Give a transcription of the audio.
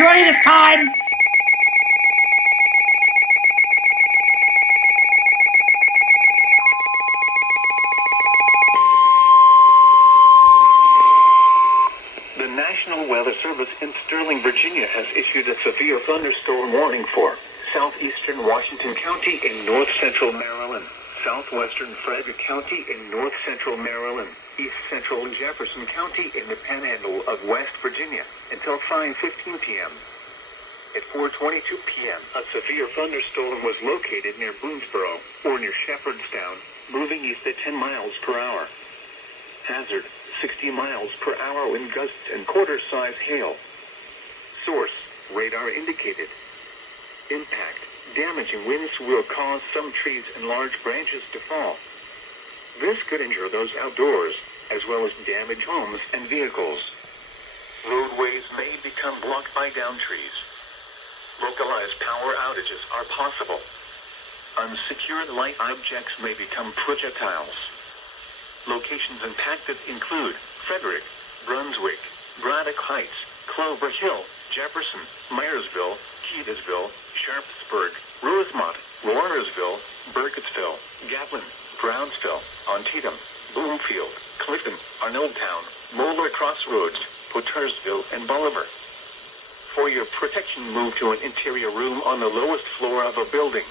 was ready this time! The National Weather Service in Sterling, Virginia has issued a severe thunderstorm warning for southeastern Washington County in north-central Maryland, southwestern Frederick County in north-central Maryland, east-central Jefferson County in the panhandle of West Virginia until 5:15 p.m. At 4:22 p.m., a severe thunderstorm was located near Boonesboro, or near Shepherdstown, moving east at 10 miles per hour. Hazard, 60 miles per hour wind gusts and quarter-size hail. Source, radar indicated. Impact, damaging winds will cause some trees and large branches to fall. This could injure those outdoors, as well as damage homes and vehicles. Roadways may become blocked by downed trees. Localized power outages are possible. Unsecured light objects may become projectiles. Locations impacted include Frederick, Brunswick, Braddock Heights, Clover Hill, Jefferson, Myersville, Keedasville, Sharpsburg, Rosemont, Lawrenceville, Burkittsville, Gatlin, Brownsville, Antietam, Bloomfield, Clifton, Arnoldtown, Moeller Crossroads, Pottersville, and Bolivar. For your protection, move to an interior room on the lowest floor of a building.